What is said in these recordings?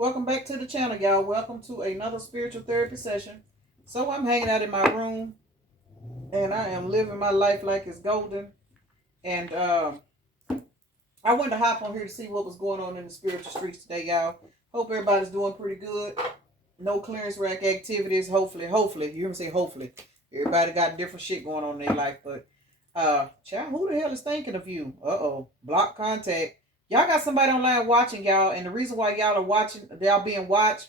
Welcome back to the channel, y'all. Welcome to another spiritual therapy session. So I'm hanging out in my room and I am living my life like it's golden. And I wanted to hop on here to see what was going on in the spiritual streets today, y'all. Hope everybody's doing pretty good. No clearance rack activities. Hopefully. You hear me say hopefully. Everybody got different shit going on in their life. But child, who the hell is thinking of you? Uh-oh. Block contact. Y'all got somebody online watching y'all, and the reason why y'all are watching, y'all being watched,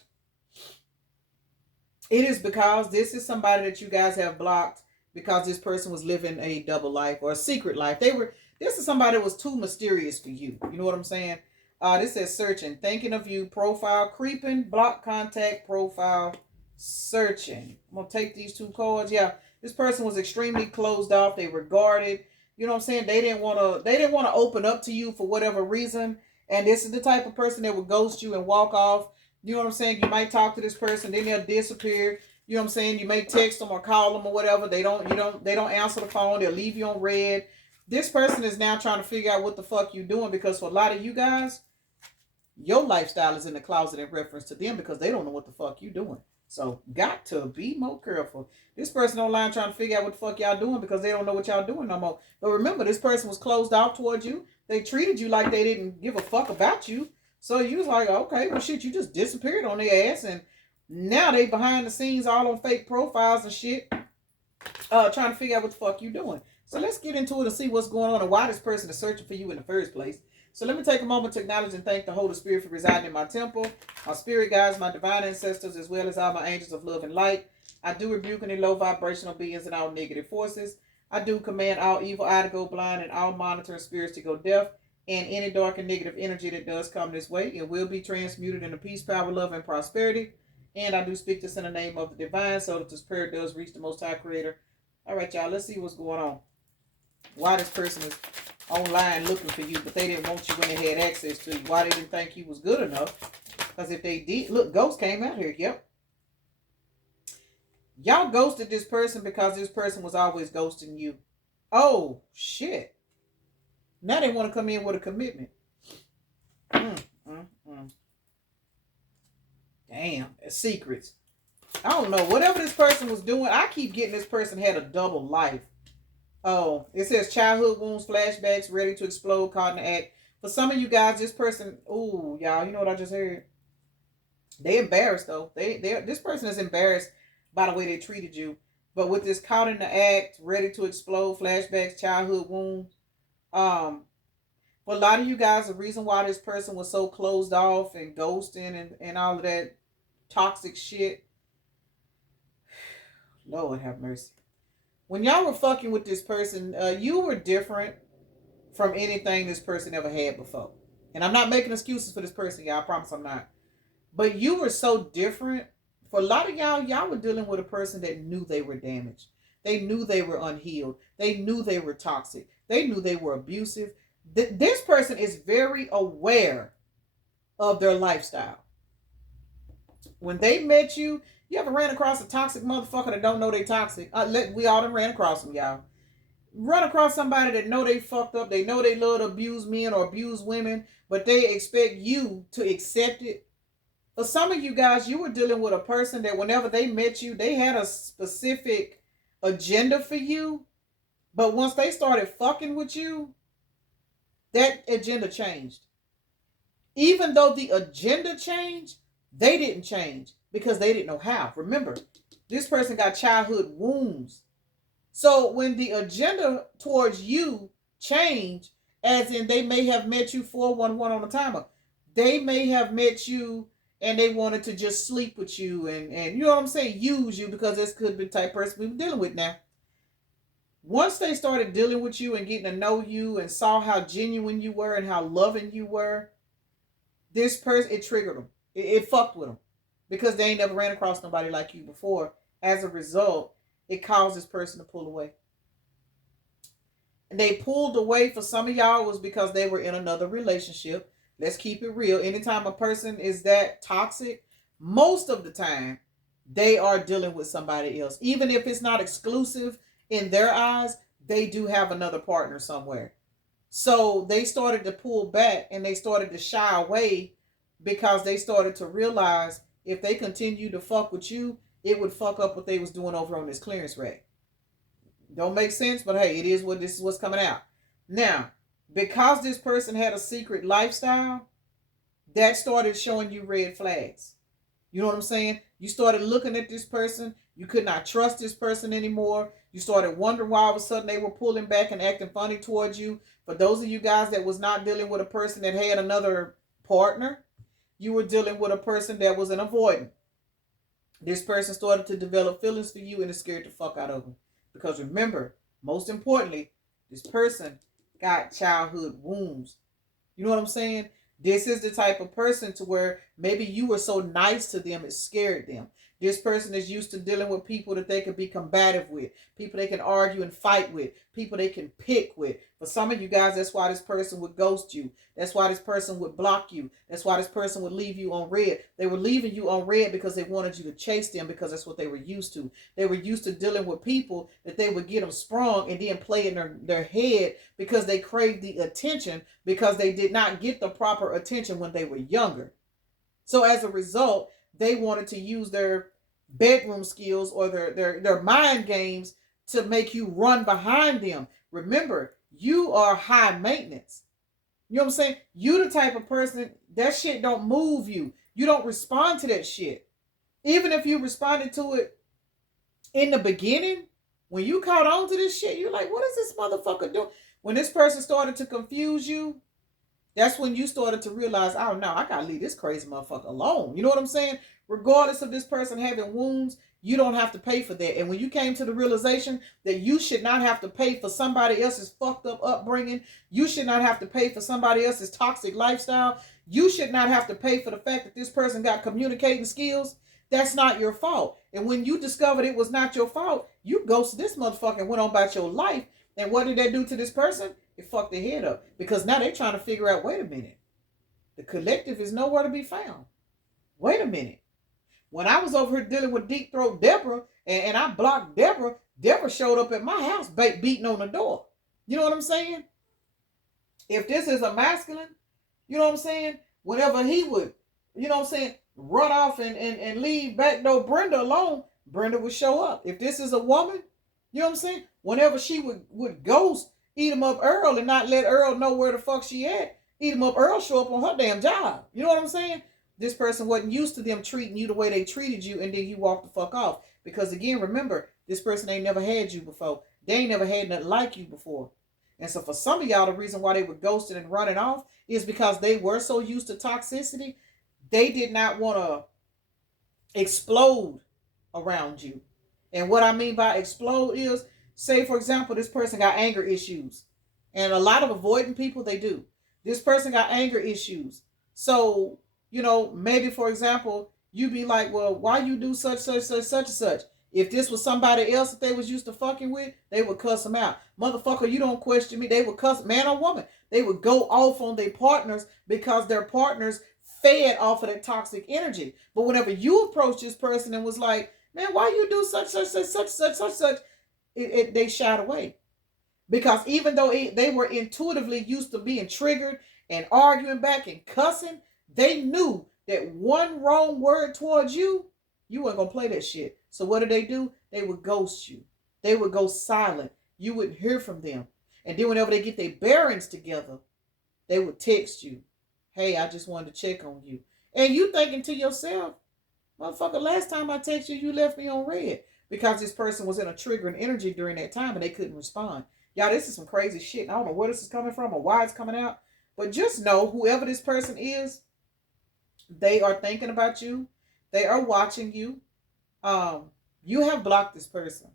it is because this is somebody that you guys have blocked because this person was living a double life or a secret life. This is somebody that was too mysterious for you. You know what I'm saying? This says searching, thinking of you, profile creeping, block contact, profile searching. I'm gonna take these two cards. Yeah, this person was extremely closed off. They were guarded. You know what I'm saying? They didn't want to open up to you for whatever reason. And this is the type of person that would ghost you and walk off. You know what I'm saying? You might talk to this person, then they'll disappear. You know what I'm saying? You may text them or call them or whatever. They don't answer the phone. They'll leave you on red. This person is now trying to figure out what the fuck you doing, because for a lot of you guys, your lifestyle is in the closet in reference to them because they don't know what the fuck you doing. So got to be more careful. This person online trying to figure out what the fuck y'all doing because they don't know what y'all doing no more. But remember, this person was closed off towards you. They treated you like they didn't give a fuck about you. So you was like, okay, well shit, you just disappeared on their ass, and now they behind the scenes all on fake profiles and shit, trying to figure out what the fuck you doing. So let's get into it and see what's going on and why this person is searching for you in the first place. So let me take a moment to acknowledge and thank the Holy Spirit for residing in my temple, my spirit guides, my divine ancestors, as well as all my angels of love and light. I do rebuke any low vibrational beings and all negative forces. I do command all evil eye to go blind and all monitoring spirits to go deaf, and any dark and negative energy that does come this way, it will be transmuted into peace, power, love, and prosperity. And I do speak this in the name of the divine so that this prayer does reach the Most High Creator. All right, y'all, let's see what's going on. Why this person is online looking for you, but they didn't want you when they had access to you. Why they didn't think you was good enough. Because if they did, look, ghost came out here. Yep. Y'all ghosted this person because this person was always ghosting you. Oh, shit. Now they want to come in with a commitment. Mm, mm, mm. Damn, secrets. I don't know. Whatever this person was doing, I keep getting this person had a double life. Oh, it says childhood wounds, flashbacks, ready to explode, caught in the act. For some of you guys, this person, ooh, y'all, you know what I just heard? They embarrassed though. This person is embarrassed by the way they treated you. But with this caught in the act, ready to explode, flashbacks, childhood wounds, for a lot of you guys, the reason why this person was so closed off and ghosting and all of that toxic shit, Lord have mercy. When y'all were fucking with this person, you were different from anything this person ever had before. And I'm not making excuses for this person, y'all. I promise I'm not. But you were so different. For a lot of y'all were dealing with a person that knew they were damaged. They knew they were unhealed. They knew they were toxic. They knew they were abusive. This person is very aware of their lifestyle. When they met you, you ever ran across a toxic motherfucker that don't know they toxic? We all done ran across them, y'all. Run across somebody that know they fucked up. They know they love to abuse men or abuse women, but they expect you to accept it. For some of you guys, you were dealing with a person that whenever they met you, they had a specific agenda for you. But once they started fucking with you, that agenda changed. Even though the agenda changed, they didn't change because they didn't know how. Remember, this person got childhood wounds. So when the agenda towards you changed, as in they may have met you 411 on a timer, they may have met you and they wanted to just sleep with you and you know what I'm saying, use you, because this could be the type of person we were dealing with now. Once they started dealing with you and getting to know you and saw how genuine you were and how loving you were, this person, it triggered them. It fucked with them because they ain't never ran across nobody like you before. As a result, it caused this person to pull away. And they pulled away for some of y'all was because they were in another relationship. Let's keep it real. Anytime a person is that toxic, most of the time they are dealing with somebody else. Even if it's not exclusive in their eyes, they do have another partner somewhere. So they started to pull back and they started to shy away because they started to realize if they continued to fuck with you, it would fuck up what they was doing over on this clearance rack. Don't make sense, but hey, this is what's coming out. Now, because this person had a secret lifestyle, that started showing you red flags. You know what I'm saying? You started looking at this person. You could not trust this person anymore. You started wondering why all of a sudden they were pulling back and acting funny towards you. For those of you guys that was not dealing with a person that had another partner, you were dealing with a person that was an avoidant. This person started to develop feelings for you and is scared the fuck out of them. Because remember, most importantly, this person got childhood wounds. You know what I'm saying? This is the type of person to where maybe you were so nice to them it scared them. This person is used to dealing with people that they can be combative with, people they can argue and fight with, people they can pick with. For some of you guys, that's why this person would ghost you. That's why this person would block you. That's why this person would leave you on red. They were leaving you on red because they wanted you to chase them, because that's what they were used to. They were used to dealing with people that they would get them sprung and then play in their head because they craved the attention, because they did not get the proper attention when they were younger. So as a result, they wanted to use their bedroom skills or their mind games to make you run behind them. Remember, you are high maintenance. You know what I'm saying? You the type of person, that shit don't move you. You don't respond to that shit. Even if you responded to it in the beginning, when you caught on to this shit, you're like, what is this motherfucker doing? When this person started to confuse you, that's when you started to realize, oh no, I gotta leave this crazy motherfucker alone. You know what I'm saying? Regardless of this person having wounds, you don't have to pay for that. And when you came to the realization that you should not have to pay for somebody else's fucked up upbringing, you should not have to pay for somebody else's toxic lifestyle, you should not have to pay for the fact that this person got communicating skills, that's not your fault. And when you discovered it was not your fault, you ghosted this motherfucker and went on about your life. And what did that do to this person? It fucked their head up. Because now they're trying to figure out, wait a minute, the collective is nowhere to be found. Wait a minute. When I was over here dealing with Deep Throat Deborah, and I blocked Deborah, Deborah showed up at my house beating on the door. You know what I'm saying? If this is a masculine, you know what I'm saying? Whenever he would, you know what I'm saying, run off and leave backdoor Brenda alone, Brenda would show up. If this is a woman, you know what I'm saying? Whenever she would ghost Eat 'em Up Earl and not let Earl know where the fuck she at, Eat 'em Up Earl show up on her damn job. You know what I'm saying? This person wasn't used to them treating you the way they treated you, and then you walk the fuck off. Because again, remember, this person ain't never had you before. They ain't never had nothing like you before. And so for some of y'all, the reason why they were ghosting and running off is because they were so used to toxicity, they did not want to explode around you. And what I mean by explode is, say for example, this person got anger issues. And a lot of avoidant people, they do. This person got anger issues. So, you know, maybe for example, you be like, well, why you do such and such? If this was somebody else that they was used to fucking with, they would cuss them out. Motherfucker, you don't question me. They would cuss, man or woman. They would go off on their partners because their partners fed off of that toxic energy. But whenever you approach this person and was like, man, why you do such, they shied away. Because even though they were intuitively used to being triggered and arguing back and cussing, they knew that one wrong word towards you, you weren't going to play that shit. So what did they do? They would ghost you. They would go silent. You wouldn't hear from them. And then whenever they get their bearings together, they would text you, hey, I just wanted to check on you. And you thinking to yourself, motherfucker, last time I texted you, you left me on red. Because this person was in a triggering energy during that time and they couldn't respond. Y'all, this is some crazy shit. I don't know where this is coming from or why it's coming out. But just know, whoever this person is, they are thinking about you. They are watching you. You have blocked this person.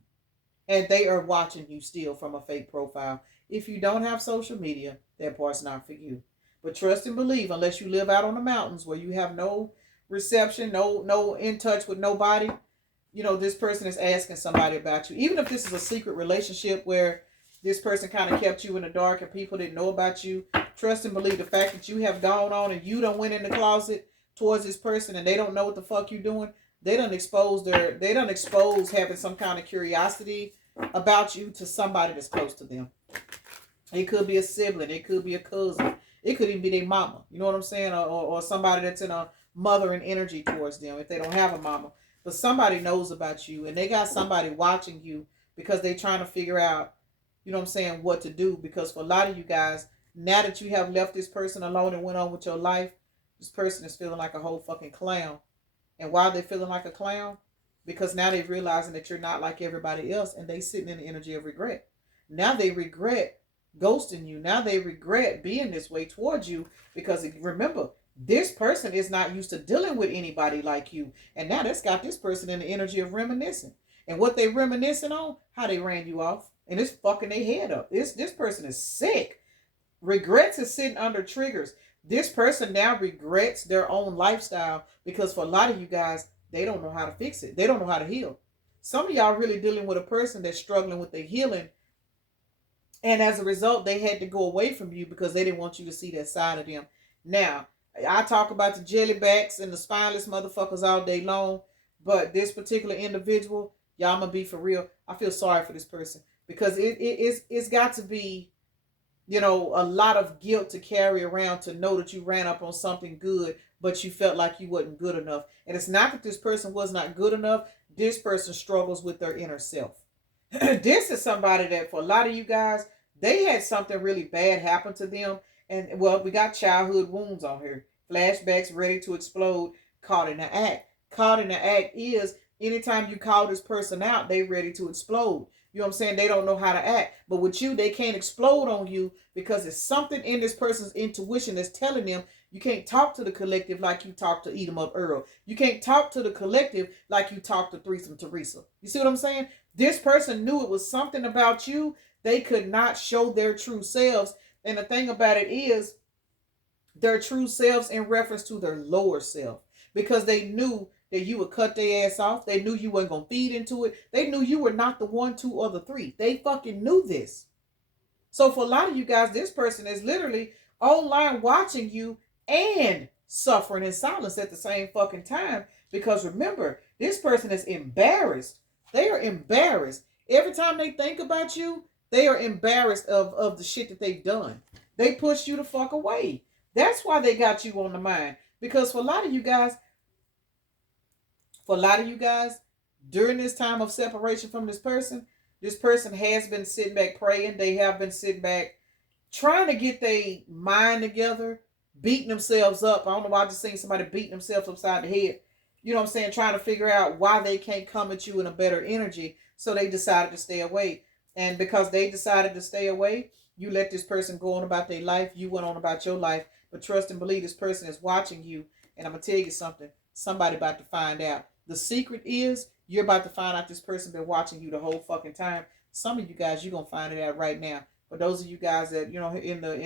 And they are watching you still from a fake profile. If you don't have social media, that part's not for you. But trust and believe, unless you live out on the mountains where you have no reception, no in touch with nobody, you know, this person is asking somebody about you. Even if this is a secret relationship where this person kind of kept you in the dark and people didn't know about you, trust and believe the fact that you have gone on and you done went in the closet towards this person and they don't know what the fuck you doing. They done expose having some kind of curiosity about you to somebody that's close to them. It could be a sibling. It could be a cousin. It could even be their mama. You know what I'm saying? Or somebody that's in a mothering energy towards them if they don't have a mama. But somebody knows about you and they got somebody watching you because they trying to figure out, you know what I'm saying, what to do. Because for a lot of you guys, now that you have left this person alone and went on with your life, this person is feeling like a whole fucking clown. And why are they feeling like a clown? Because now they're realizing that you're not like everybody else and they sitting in the energy of regret. Now they regret ghosting you. Now they regret being this way towards you because remember, this person is not used to dealing with anybody like you. And now that's got this person in the energy of reminiscing. And what they reminiscing on, how they ran you off. And it's fucking their head up. This person is sick. Regrets is sitting under triggers. This person now regrets their own lifestyle because for a lot of you guys, they don't know how to fix it. They don't know how to heal. Some of y'all really dealing with a person that's struggling with their healing. And as a result, they had to go away from you because they didn't want you to see that side of them. Now, I talk about the jellybacks and the spineless motherfuckers all day long. But this particular individual, y'all, I'm going to be for real. I feel sorry for this person because it's got to be, you know, a lot of guilt to carry around to know that you ran up on something good, but you felt like you wasn't good enough. And it's not that this person was not good enough. This person struggles with their inner self. This is somebody that for a lot of you guys, they had something really bad happen to them. And well, we got childhood wounds on here. Flashbacks ready to explode, caught in the act. Caught in the act is anytime you call this person out, they ready to explode. You know what I'm saying? They don't know how to act. But with you, they can't explode on you because it's something in this person's intuition that's telling them you can't talk to the collective like you talk to Eat 'em Up Earl. You can't talk to the collective like you talk to Threesome Teresa. You see what I'm saying? This person knew it was something about you. They could not show their true selves. And the thing about it is their true selves in reference to their lower self. Because they knew that you would cut their ass off. They knew you weren't going to feed into it. They knew you were not the 1, 2, or the 3. They fucking knew this. So for a lot of you guys, this person is literally online watching you and suffering in silence at the same fucking time. Because remember, this person is embarrassed. They are embarrassed. Every time they think about you, they are embarrassed of the shit that they've done. They push you the fuck away. That's why they got you on the mind. Because for a lot of you guys, during this time of separation from this person has been sitting back praying. They have been sitting back trying to get their mind together, beating themselves up. I don't know why I just seen somebody beating themselves upside the head. You know what I'm saying? Trying to figure out why they can't come at you in a better energy. So they decided to stay away. And because they decided to stay away, you let this person go on about their life. You went on about your life. But trust and believe this person is watching you. And I'm going to tell you something. Somebody about to find out. The secret is you're about to find out this person been watching you the whole fucking time. Some of you guys, you're going to find it out right now. For those of you guys that, you know,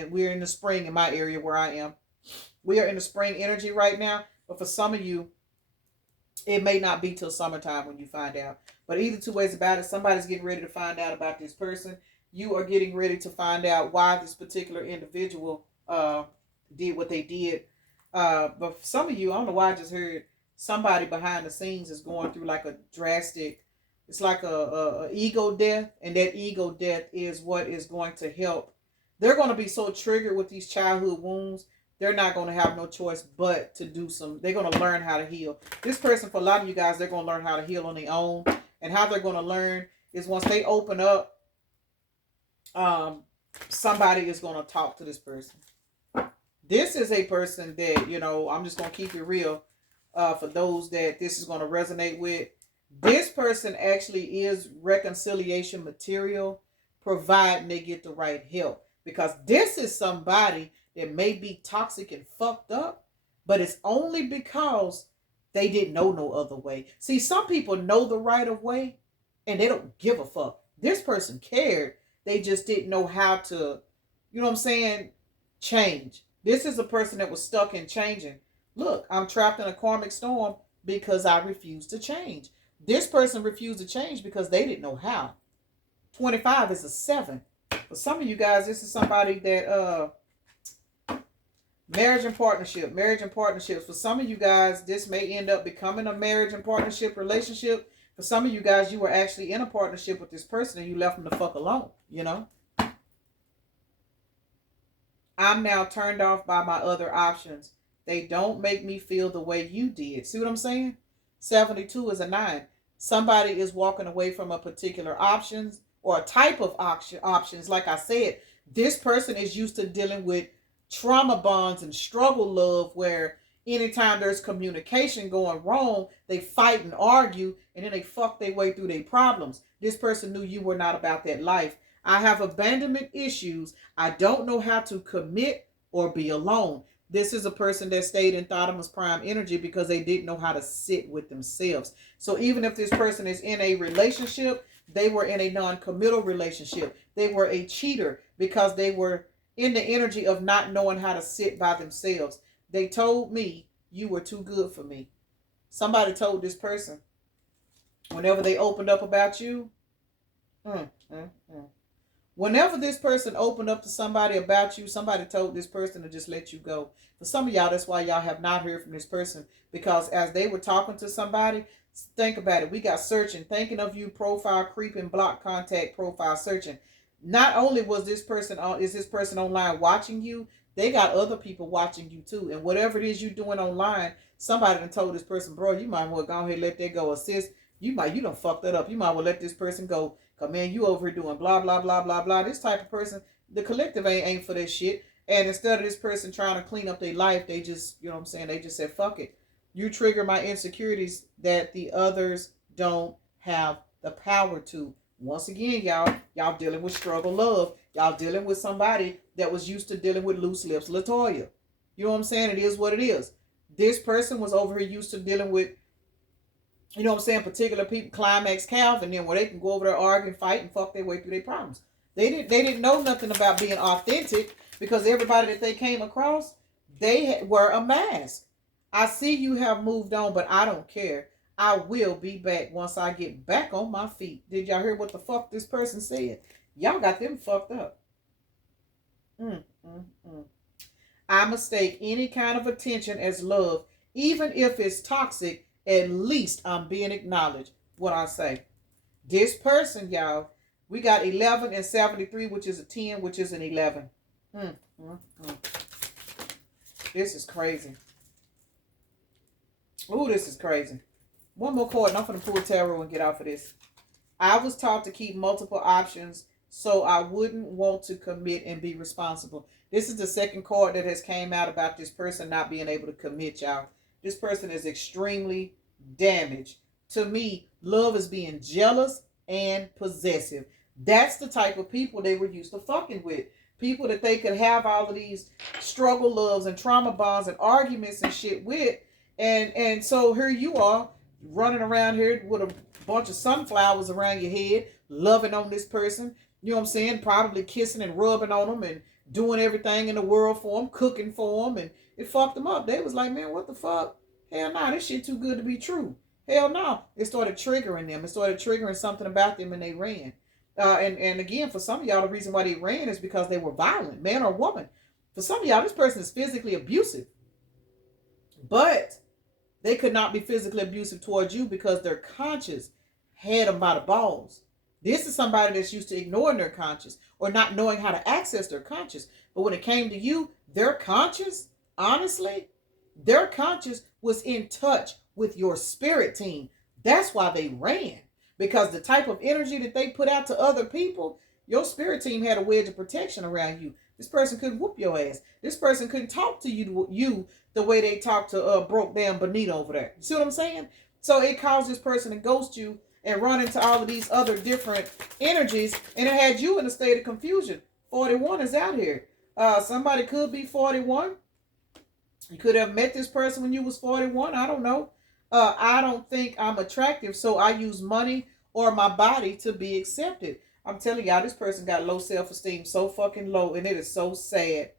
we're in the spring in my area where I am. We are in the spring energy right now. But for some of you, it may not be till summertime when you find out. But either two ways about it, somebody's getting ready to find out about this person. You are getting ready to find out why this particular individual did what they did. But for some of you, I don't know why I just heard somebody behind the scenes is going through like a drastic, it's like a ego death. And that ego death is what is going to help. They're going to be so triggered with these childhood wounds. They're not going to have no choice but to do they're going to learn how to heal. This person, for a lot of you guys, they're going to learn how to heal on their own. And how they're going to learn is once they open up, somebody is going to talk to this person. This is a person that, you know, I'm just going to keep it real for those that this is going to resonate with. This person actually is reconciliation material, providing they get the right help. Because this is somebody that may be toxic and fucked up, but it's only because they didn't know no other way. See, some people know the right of way and they don't give a fuck. This person cared. They just didn't know how to, you know what I'm saying, change. This is a person that was stuck in changing. Look, I'm trapped in a karmic storm because I refused to change. This person refused to change because they didn't know how. 25 is a 7. For some of you guys, this is somebody that marriage and partnerships. For some of you guys, this may end up becoming a marriage and partnership relationship. For some of you guys, you were actually in a partnership with this person and you left them the fuck alone, you know. I'm now turned off by my other options. They don't make me feel the way you did. See what I'm saying? 72 is a 9. Somebody is walking away from a particular options or a type of options. Like I said, this person is used to dealing with trauma bonds and struggle love where anytime there's communication going wrong, they fight and argue and then they fuck their way through their problems. This person knew you were not about that life. I have abandonment issues. I don't know how to commit or be alone. This is a person that stayed in Thotimus Prime energy because they didn't know how to sit with themselves. So even if this person is in a relationship, they were in a non-committal relationship. They were a cheater because they were in the energy of not knowing how to sit by themselves. They told me you were too good for me. Somebody told this person whenever they opened up about you, whenever this person opened up to somebody about you, somebody told this person to just let you go. For some of y'all, that's why y'all have not heard from this person, because as they were talking to somebody, think about it. We got searching, thinking of you, profile creeping, block contact, profile searching. Not only was this person is this person online watching you, they got other people watching you too. And whatever it is you're doing online, somebody done told this person, bro, you might well go ahead and let that go. Or sis, you done fucked that up. You might well let this person go. Cause man, you over here doing blah, blah, blah, blah, blah. This type of person, the collective ain't for this shit. And instead of this person trying to clean up their life, they just, you know what I'm saying, they just said, fuck it. You trigger my insecurities that the others don't have the power to. Once again, y'all dealing with struggle love. Y'all dealing with somebody that was used to dealing with loose lips, Latoya. You know what I'm saying? It is what it is. This person was over here used to dealing with, you know what I'm saying, particular people, Climax Calvin, then where they can go over there, argue, fight, and fuck their way through their problems. They didn't know nothing about being authentic because everybody that they came across, they were a mask. I see you have moved on, but I don't care. I will be back once I get back on my feet. Did y'all hear what the fuck this person said? Y'all got them fucked up. I mistake any kind of attention as love, even if it's toxic. At least I'm being acknowledged. What I say. This person, y'all, we got 11 and 73, which is a 10, which is an 11. This is crazy. Ooh, this is crazy. One more card, and I'm going to pull tarot and get off of this. I was taught to keep multiple options so I wouldn't want to commit and be responsible. This is the second card that has came out about this person not being able to commit, y'all. This person is extremely damaged. To me, love is being jealous and possessive. That's the type of people they were used to fucking with. People that they could have all of these struggle loves and trauma bonds and arguments and shit with. And so here you are running around here with a bunch of sunflowers around your head, loving on this person. You know what I'm saying? Probably kissing and rubbing on them and doing everything in the world for them, cooking for them, and it fucked them up. They was like, man, what the fuck? Hell no, this shit too good to be true. Hell no. It started triggering them. It started triggering something about them and they ran. And again, for some of y'all, the reason why they ran is because they were violent, man or woman. For some of y'all, this person is physically abusive. But they could not be physically abusive towards you because their conscience had them by the balls. This is somebody that's used to ignoring their conscience or not knowing how to access their conscience. But when it came to you, their conscience, honestly, their conscience was in touch with your spirit team. That's why they ran. Because the type of energy that they put out to other people, your spirit team had a wedge of protection around you. This person couldn't whoop your ass. This person couldn't talk to you the way they talked to broke down Benita over there. You see what I'm saying? So it caused this person to ghost you and run into all of these other different energies, and it had you in a state of confusion. 41 is out here. Somebody could be 41. You could have met this person when you was 41. I don't know. I don't think I'm attractive, so I use money or my body to be accepted. I'm telling y'all, this person got low self-esteem, so fucking low, and it is so sad.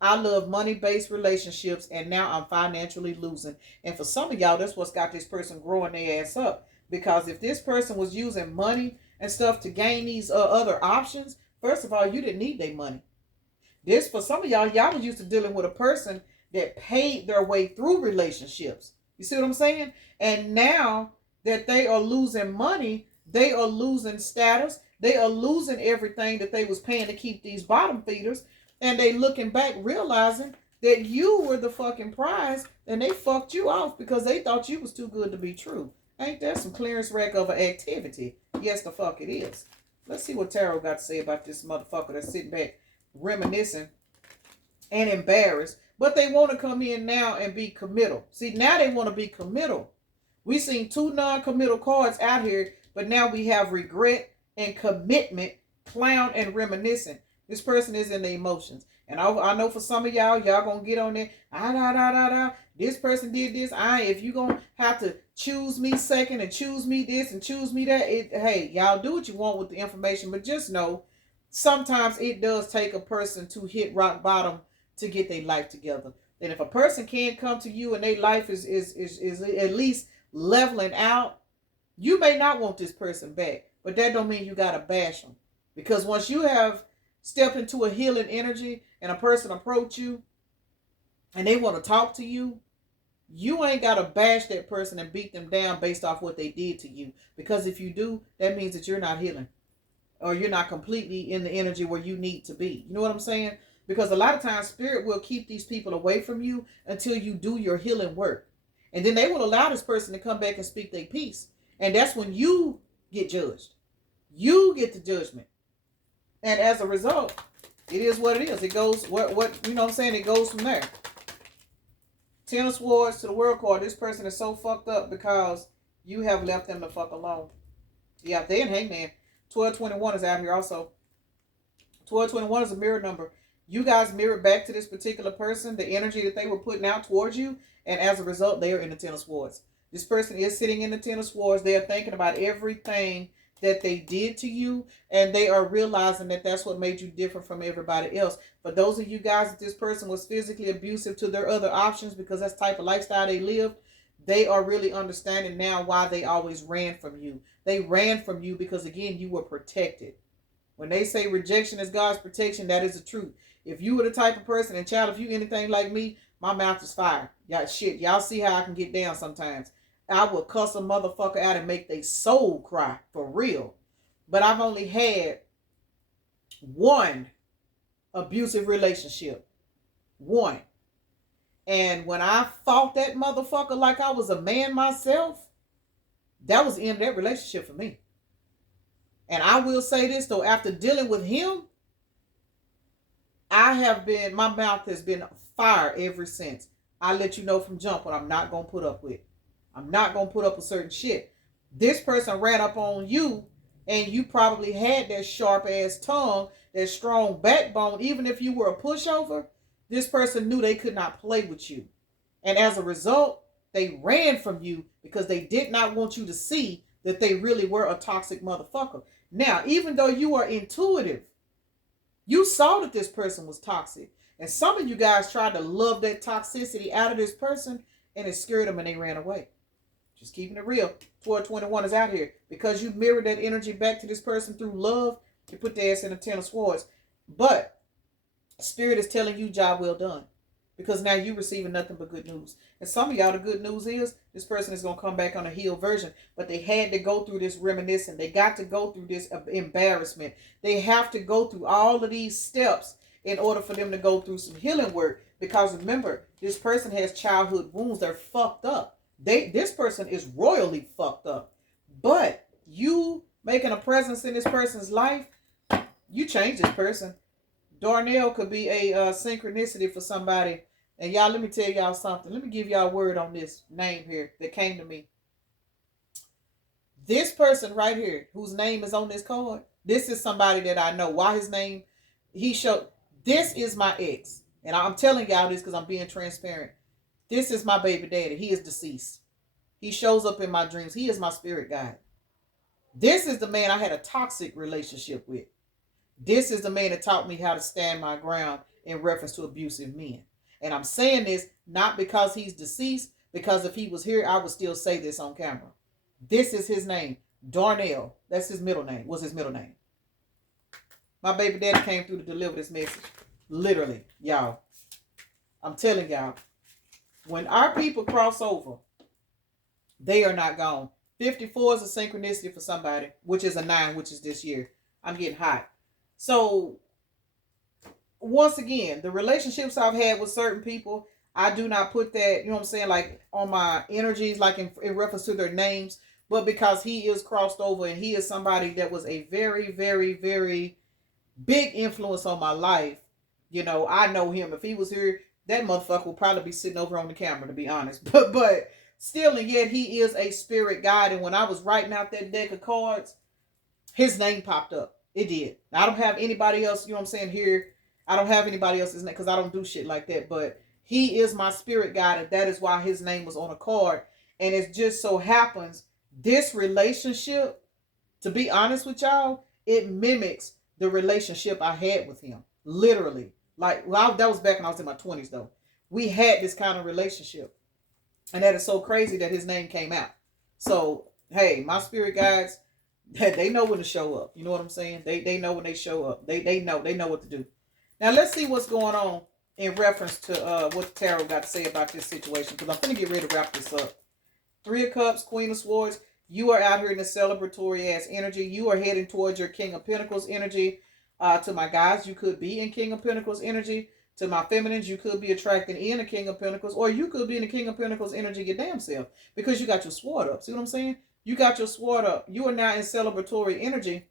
I love money-based relationships, and now I'm financially losing. And for some of y'all, that's what's got this person growing their ass up. Because if this person was using money and stuff to gain these other options, first of all, you didn't need their money. This, for some of y'all was used to dealing with a person that paid their way through relationships. You see what I'm saying? And now that they are losing money, they are losing status. They are losing everything that they was paying to keep these bottom feeders. And they looking back realizing that you were the fucking prize and they fucked you off because they thought you was too good to be true. Ain't that some clearance rack of an activity? Yes, the fuck it is. Let's see what Tarot got to say about this motherfucker that's sitting back reminiscing and embarrassed. But they want to come in now and be committal. See, now they want to be committal. We seen two non-committal cards out here, but now we have regret and commitment, clown and reminiscent. This person is in the emotions. And I know for some of y'all gonna get on there. This person did this. If you gonna have to choose me second and choose me this and choose me that, hey, y'all do what you want with the information, but just know sometimes it does take a person to hit rock bottom to get their life together. And if a person can't come to you and their life is at least leveling out, you may not want this person back, but that don't mean you gotta bash them. Because once you have stepped into a healing energy and a person approach you and they want to talk to you, you ain't gotta bash that person and beat them down based off what they did to you. Because if you do, that means that you're not healing or you're not completely in the energy where you need to be. You know what I'm saying? Because a lot of times spirit will keep these people away from you until you do your healing work. And then they will allow this person to come back and speak their piece. And that's when you get judged. You get the judgment. And as a result, it is what it is. It goes, what you know what I'm saying? It goes from there. Ten of Swords to the World card. This person is so fucked up because you have left them the fuck alone. Yeah, they in Hangman. 1221 is out here also. 1221 is a mirror number. You guys mirrored back to this particular person the energy that they were putting out towards you. And as a result, they are in the Ten of Swords. This person is sitting in the Ten of Swords. They are thinking about everything that they did to you, and they are realizing that that's what made you different from everybody else. For those of you guys that this person was physically abusive to their other options because that's the type of lifestyle they lived, they are really understanding now why they always ran from you. They ran from you because, again, you were protected. When they say rejection is God's protection, that is the truth. If you were the type of person, and child, if you anything like me, my mouth is fire. Y'all see how I can get down sometimes. I will cuss a motherfucker out and make their soul cry, for real. But I've only had one abusive relationship. One. And when I fought that motherfucker like I was a man myself, that was the end of that relationship for me. And I will say this though, after dealing with him, my mouth has been fire ever since. I let you know from jump what I'm not going to put up with. I'm not going to put up with certain shit. This person ran up on you and you probably had that sharp ass tongue, that strong backbone. Even if you were a pushover, this person knew they could not play with you. And as a result, they ran from you because they did not want you to see that they really were a toxic motherfucker. Now, even though you are intuitive, you saw that this person was toxic. And some of you guys tried to love that toxicity out of this person and it scared them and they ran away. Just keeping it real. 1221 is out here. Because you mirrored that energy back to this person through love, you put their ass in the Ten of Swords. But Spirit is telling you, job well done. Because now you're receiving nothing but good news. And some of y'all, the good news is this person is going to come back on a healed version. But they had to go through this reminiscing. They got to go through this embarrassment. They have to go through all of these steps in order for them to go through some healing work. Because remember, this person has childhood wounds. They're fucked up. This person is royally fucked up. But you making a presence in this person's life, you change this person. Darnell could be a synchronicity for somebody. And y'all, let me tell y'all something. Let me give y'all a word on this name here that came to me. This person right here, whose name is on this card, this is somebody that I know. Why his name? This is my ex. And I'm telling y'all this because I'm being transparent. This is my baby daddy. He is deceased. He shows up in my dreams. He is my spirit guide. This is the man I had a toxic relationship with. This is the man that taught me how to stand my ground in reference to abusive men. And I'm saying this not because he's deceased, because if he was here, I would still say this on camera. This is his name. Darnell. That's his middle name. Was his middle name. My baby daddy came through to deliver this message. Literally, y'all. I'm telling y'all. When our people cross over, they are not gone. 54 is a synchronicity for somebody, which is a 9, which is this year. I'm getting hot. So once again, the relationships I've had with certain people, I do not put that, you know what I'm saying, like on my energies, like in reference to their names, but because he is crossed over and he is somebody that was a very, very, very big influence on my life. You know, I know him. If he was here, that motherfucker would probably be sitting over on the camera, to be honest. But still, and yet he is a spirit guide. And when I was writing out that deck of cards, his name popped up. It did. I don't have anybody else, you know what I'm saying, here. I don't have anybody else's name because I don't do shit like that. But he is my spirit guide, and that is why his name was on a card. And it just so happens this relationship, to be honest with y'all, it mimics the relationship I had with him. Literally. Like, well, that was back when I was in my 20s, though. We had this kind of relationship. And that is so crazy that his name came out. So, hey, my spirit guides, they know when to show up. You know what I'm saying? They know when they show up. They know what to do. Now, let's see what's going on in reference to what the tarot got to say about this situation, because I'm going to get ready to wrap this up. Three of Cups, Queen of Swords. You are out here in the celebratory ass energy. You are heading towards your King of Pentacles energy. To my guys, you could be in King of Pentacles energy. To my feminines, you could be attracting in a King of Pentacles, or you could be in the King of Pentacles energy your damn self, because you got your sword up. See what I'm saying? You got your sword up. You are now in celebratory energy.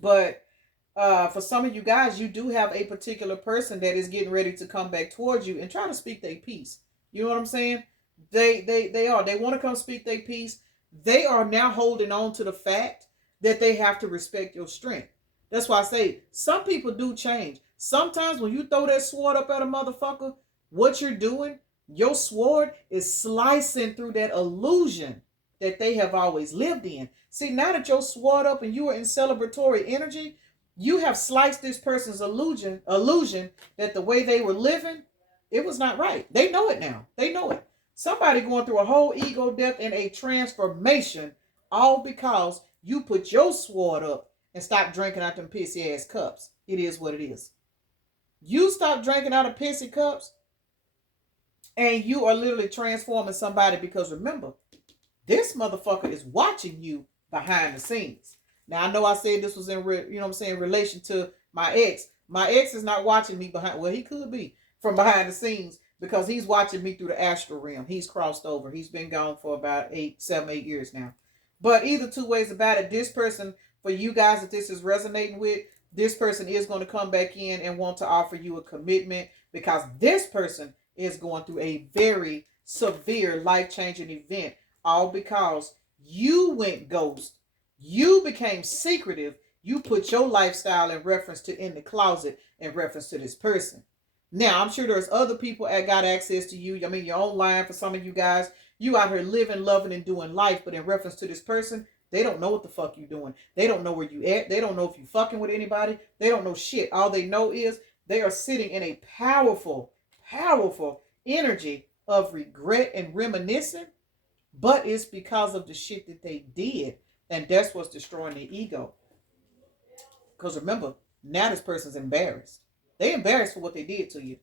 But for some of you guys, you do have a particular person that is getting ready to come back towards you and try to speak their piece. You know what I'm saying? They want to come speak their piece. They are now holding on to the fact that they have to respect your strength. That's why I say some people do change. Sometimes when you throw that sword up at a motherfucker, what you're doing, your sword is slicing through that illusion that they have always lived in. See, now that your sword up and you are in celebratory energy, you have sliced this person's illusion that the way they were living, it was not right. They know it now. They know it. Somebody going through a whole ego death and a transformation, all because you put your sword up and stop drinking out them pissy ass cups. It is what it is. You stop drinking out of pissy cups and you are literally transforming somebody, because remember, this motherfucker is watching you behind the scenes. Now, I know I said this was in, relation to my ex. My ex is not watching me behind, well, he could be from behind the scenes, because he's watching me through the astral realm. He's crossed over. He's been gone for about 8 years now. But either two ways about it, this person, for you guys that this is resonating with, this person is going to come back in and want to offer you a commitment, because this person is going through a very severe life-changing event, all because you went ghost. You became secretive. You put your lifestyle in reference to in the closet in reference to this person. Now, I'm sure there's other people that got access to you. I mean, your own line for some of you guys. You out here living, loving, and doing life. But in reference to this person, they don't know what the fuck you doing. They don't know where you at. They don't know if you fucking with anybody. They don't know shit. All they know is they are sitting in a powerful, powerful energy of regret and reminiscing. But it's because of the shit that they did. And that's what's destroying their ego. Because remember, now this person's embarrassed. They embarrassed for what they did to you.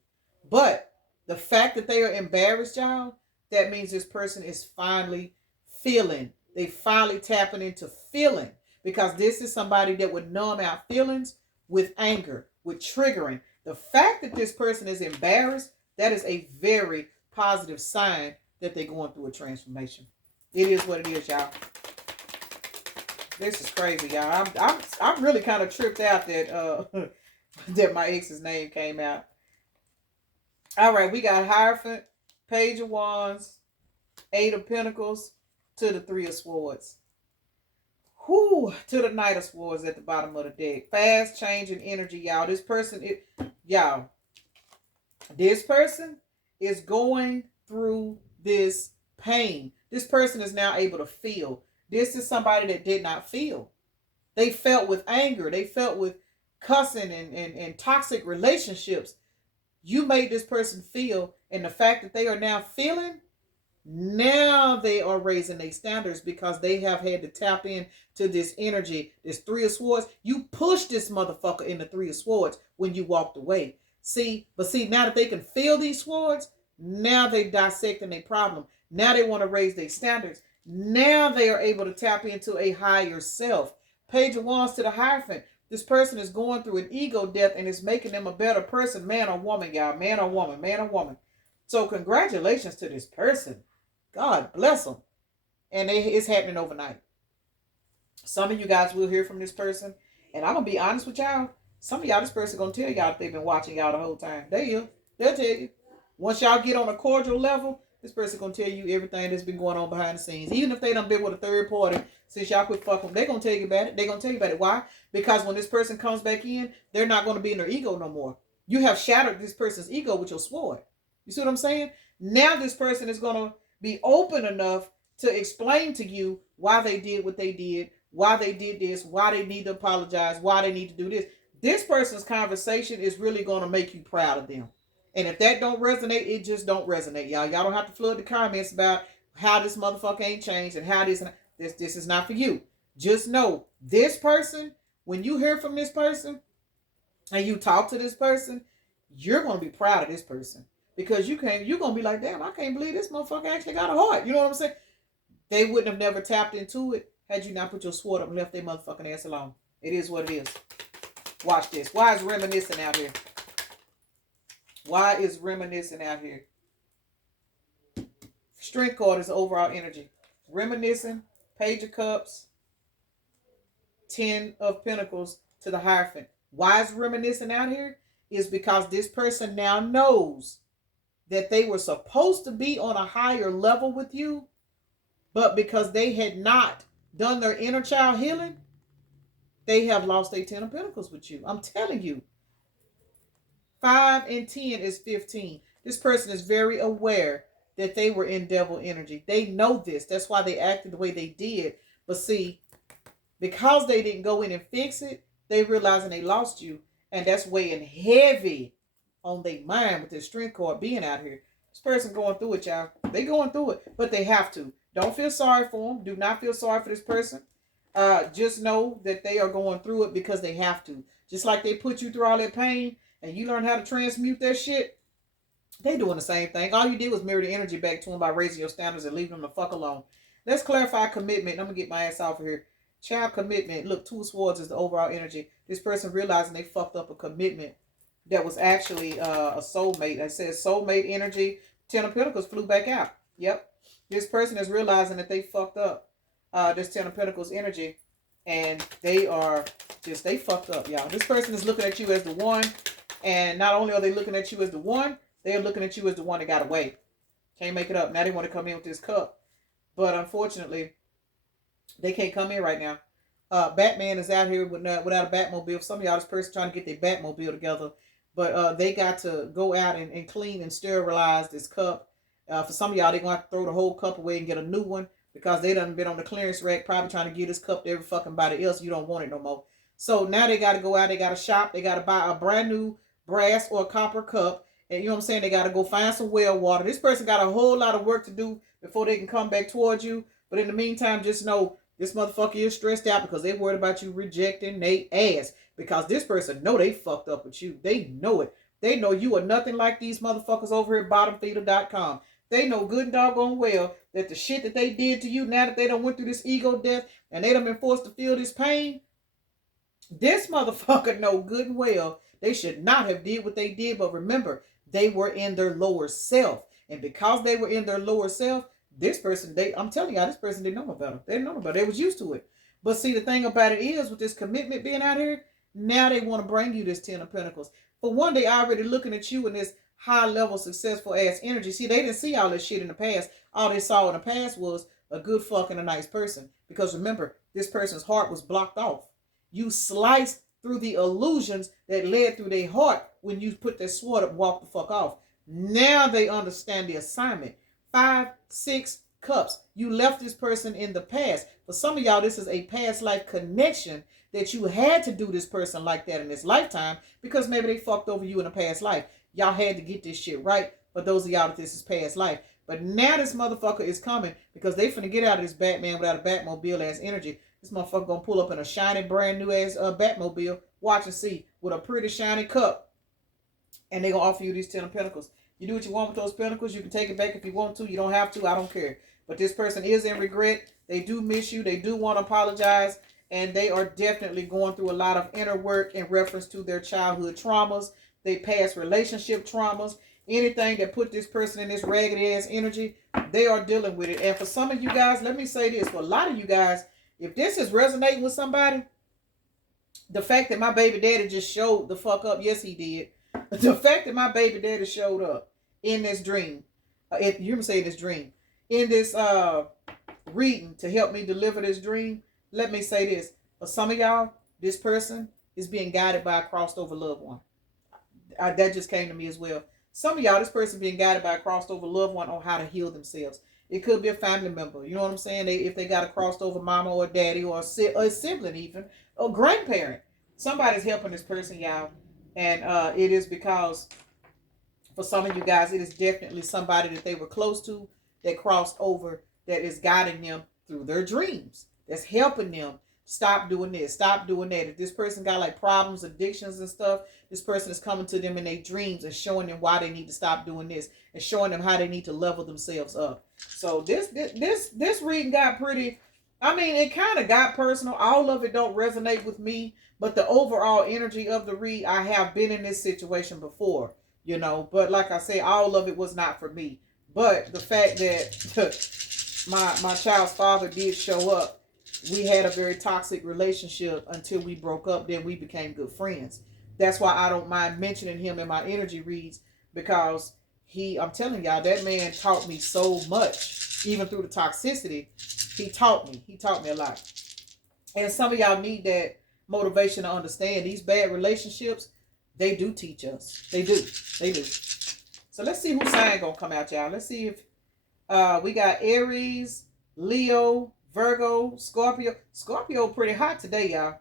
But the fact that they are embarrassed, y'all, that means this person is finally feeling. They finally tapping into feeling. Because this is somebody that would numb out feelings with anger, with triggering. The fact that this person is embarrassed, that is a very positive sign that they're going through a transformation. It is what it is, y'all. This is crazy, y'all. I'm really kind of tripped out that that my ex's name came out. All right, we got Hierophant, Page of Wands, Eight of Pentacles, to the Three of Swords. Whoo, to the Knight of Swords at the bottom of the deck. Fast changing energy, y'all. This person is going through this pain. This person is now able to feel. This is somebody that did not feel. They felt with anger. They felt with cussing and toxic relationships. You made this person feel, and the fact that they are now feeling, now they are raising their standards, because they have had to tap in to this energy, this Three of Swords. You pushed this motherfucker in the Three of Swords when you walked away. See, now that they can feel these swords, now they dissecting their problem. Now they want to raise their standards. Now they are able to tap into a higher self. Page of Wands to the Hierophant. This person is going through an ego death and it's making them a better person, man or woman, y'all. Man or woman, man or woman. So congratulations to this person. God bless them. And it's happening overnight. Some of you guys will hear from this person. And I'm going to be honest with y'all. Some of y'all, this person going to tell y'all if they've been watching y'all the whole time. They'll tell you. Once y'all get on a cordial level, this person going to tell you everything that's been going on behind the scenes. Even if they done been with a third party since y'all quit fucking, they're going to tell you about it. They're going to tell you about it. Why? Because when this person comes back in, they're not going to be in their ego no more. You have shattered this person's ego with your sword. You see what I'm saying? Now this person is going to be open enough to explain to you why they did what they did, why they did this, why they need to apologize, why they need to do this. This person's conversation is really going to make you proud of them. And if that don't resonate, it just don't resonate, y'all. Y'all don't have to flood the comments about how this motherfucker ain't changed and how this is not for you. Just know this person, when you hear from this person and you talk to this person, you're going to be proud of this person. Because you're going to be like, damn, I can't believe this motherfucker actually got a heart. You know what I'm saying? They wouldn't have never tapped into it had you not put your sword up and left their motherfucking ass alone. It is what it is. Watch this. Why is reminiscing out here? Why is reminiscing out here? Strength card is overall energy. Reminiscing, Page of Cups, 10 of Pentacles to the Hierophant. Why is reminiscing out here? Is because this person now knows that they were supposed to be on a higher level with you, but because they had not done their inner child healing, they have lost their 10 of Pentacles with you. I'm telling you. 5 and 10 is 15. This person is very aware that they were in devil energy. They know this. That's why they acted the way they did. But see, because they didn't go in and fix it, they realizing they lost you. And that's weighing heavy on their mind with this strength card being out here. This person going through it, y'all. They going through it, but they have to. Don't feel sorry for them. Do not feel sorry for this person. Just know that they are going through it because they have to. Just like they put you through all that pain and you learn how to transmute that shit, they doing the same thing. All you did was mirror the energy back to them by raising your standards and leaving them the fuck alone. Let's clarify commitment. I'm going to get my ass off of here. Child commitment. Look, 2 of Swords is the overall energy. This person realizing they fucked up a commitment that was actually a soulmate. It says soulmate energy. 10 of Pentacles flew back out. Yep. This person is realizing that they fucked up this 10 of Pentacles energy. And they fucked up, y'all. This person is looking at you as the one. And not only are they looking at you as the one, they're looking at you as the one that got away. Can't make it up. Now they want to come in with this cup. But unfortunately, they can't come in right now. Batman is out here without a Batmobile. Some of y'all, this person trying to get their Batmobile together. But they got to go out and clean and sterilize this cup. For some of y'all, they're going to have to throw the whole cup away and get a new one. Because they done been on the clearance rack probably trying to give this cup to every fucking body else. You don't want it no more. So now they got to go out. They got to shop. They got to buy a brand new brass or copper cup. And you know what I'm saying? They got to go find some well water. This person got a whole lot of work to do before they can come back towards you. But in the meantime, just know this motherfucker is stressed out because they worried about you rejecting they ass. Because this person know they fucked up with you. They know it. They know you are nothing like these motherfuckers over here at bottomfeeder.com. They know good and doggone well that the shit that they did to you, now that they done went through this ego death and they done been forced to feel this pain, this motherfucker know good and well they should not have did what they did. But remember, they were in their lower self. And because they were in their lower self, this person, I'm telling y'all, this person didn't know no better. They didn't know no better. They was used to it. But see, the thing about it is, with this commitment being out here, now they want to bring you this 10 of Pentacles. For one, they already looking at you in this high-level, successful-ass energy. See, they didn't see all this shit in the past. All they saw in the past was a good fucking a nice person. Because remember, this person's heart was blocked off. You sliced through the illusions that led through their heart when you put that sword up and walked the fuck off. Now they understand the assignment. 5, 6 cups. You left this person in the past. For some of y'all, this is a past life connection that you had to do this person like that in this lifetime because maybe they fucked over you in a past life. Y'all had to get this shit right. For those of y'all that this is past life. But now this motherfucker is coming because they finna get out of this Batman without a Batmobile ass energy. This motherfucker gonna pull up in a shiny brand new ass Batmobile. Watch and see. With a pretty shiny cup. And they gonna offer you these 10 of Pentacles. You do what you want with those Pentacles. You can take it back if you want to. You don't have to. I don't care. But this person is in regret. They do miss you. They do want to apologize. and they are definitely going through a lot of inner work in reference to their childhood traumas, their past relationship traumas, anything that put this person in this raggedy ass energy, they are dealing with it. And for some of you guys, let me say this, for a lot of you guys, if this is resonating with somebody, the fact that my baby daddy just showed the fuck up, yes he did. The fact that my baby daddy showed up in this dream, you can say this dream, in this reading to help me deliver this dream, let me say this. For some of y'all, this person is being guided by a crossed over loved one. That just came to me as well. Some of y'all, this person being guided by a crossed over loved one on how to heal themselves. It could be a family member. You know what I'm saying? If they got a crossed over mama or daddy or a sibling even, or grandparent. Somebody's helping this person, y'all. And it is because for some of you guys, it is definitely somebody that they were close to that crossed over, that is guiding them through their dreams. That's helping them stop doing this, stop doing that. If this person got like problems, addictions and stuff, this person is coming to them in their dreams and showing them why they need to stop doing this and showing them how they need to level themselves up. So this reading got pretty, I mean, it kind of got personal. All of it don't resonate with me, but the overall energy of the read, I have been in this situation before, you know, but like I say, all of it was not for me. But the fact that my child's father did show up, we had a very toxic relationship until we broke up. Then we became good friends. That's why I don't mind mentioning him in my energy reads, because I'm telling y'all, that man taught me so much, even through the toxicity. He taught me a lot. And some of y'all need that motivation to understand these bad relationships, they do teach us. They do. So let's see whose sign gonna come out, y'all. Let's see if we got Aries, Leo, Virgo, Scorpio. Scorpio pretty hot today, y'all.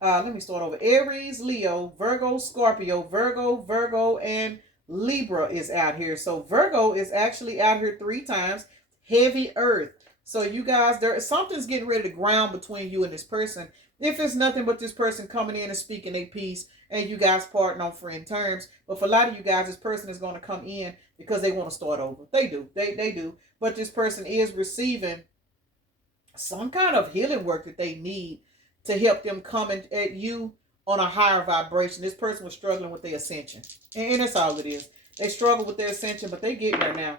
Let me start over. Aries, Leo, Virgo, Scorpio, Virgo, and Libra is out here. So Virgo is actually out here 3 times. Heavy earth. So you guys, something's getting ready to ground between you and this person. If it's nothing but this person coming in and speaking a piece and you guys parting on friend terms. But for a lot of you guys, this person is going to come in because they want to start over. They do. They do. But this person is receiving some kind of healing work that they need to help them come at you on a higher vibration. This person was struggling with their ascension. And that's all it is. They struggle with their ascension, but they get there now.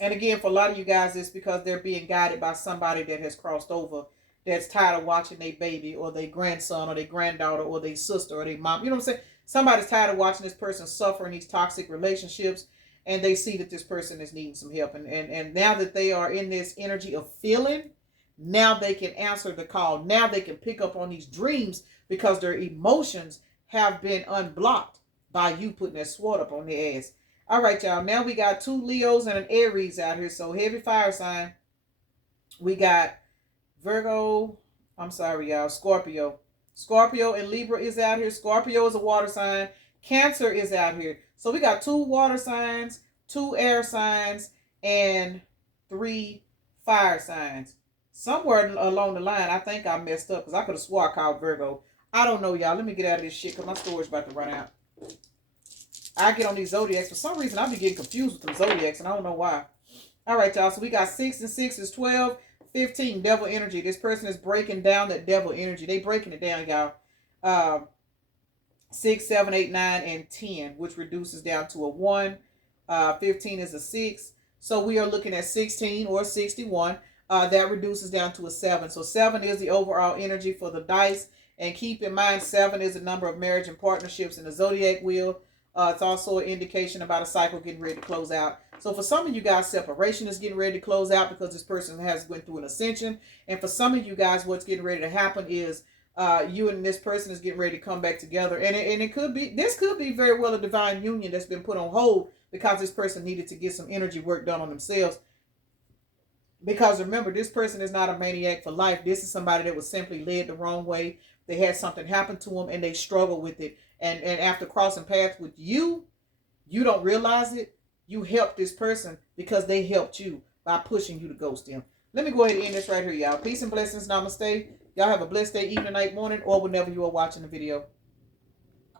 And again, for a lot of you guys, it's because they're being guided by somebody that has crossed over, that's tired of watching their baby or their grandson or their granddaughter or their sister or their mom. You know what I'm saying? Somebody's tired of watching this person suffer in these toxic relationships, and they see that this person is needing some help. And now that they are in this energy of feeling, now they can answer the call. Now they can pick up on these dreams because their emotions have been unblocked by you putting that sword up on their ass. All right, y'all. Now we got 2 Leos and an Aries out here. So heavy fire sign. We got Virgo. I'm sorry, y'all. Scorpio. Scorpio and Libra is out here. Scorpio is a water sign. Cancer is out here. So we got 2 water signs, 2 air signs, and 3 fire signs. Somewhere along the line, I think I messed up because I could have swore I called Virgo. I don't know, y'all. Let me get out of this shit because my storage about to run out. I get on these zodiacs. For some reason, I be getting confused with them zodiacs, and I don't know why. All right, y'all. So we got 6 and 6 is 12. 15, devil energy. This person is breaking down that devil energy. They breaking it down, y'all. 6, 7, 8, 9, and 10, which reduces down to a 1. 15 is a 6. So we are looking at 16 or 61. That reduces down to a 7. So 7 is the overall energy for the dice. And keep in mind, 7 is the number of marriage and partnerships in the zodiac wheel. It's also an indication about a cycle getting ready to close out. So for some of you guys, separation is getting ready to close out because this person has went through an ascension. And for some of you guys, what's getting ready to happen is you and this person is getting ready to come back together. And it could be, this could be very well a divine union that's been put on hold because this person needed to get some energy work done on themselves. Because remember, this person is not a maniac for life. This is somebody that was simply led the wrong way. They had something happen to them and they struggle with it. And after crossing paths with you, you don't realize it. You helped this person because they helped you by pushing you to ghost them. Let me go ahead and end this right here, y'all. Peace and blessings. Namaste. Y'all have a blessed day, evening, night, morning, or whenever you are watching the video.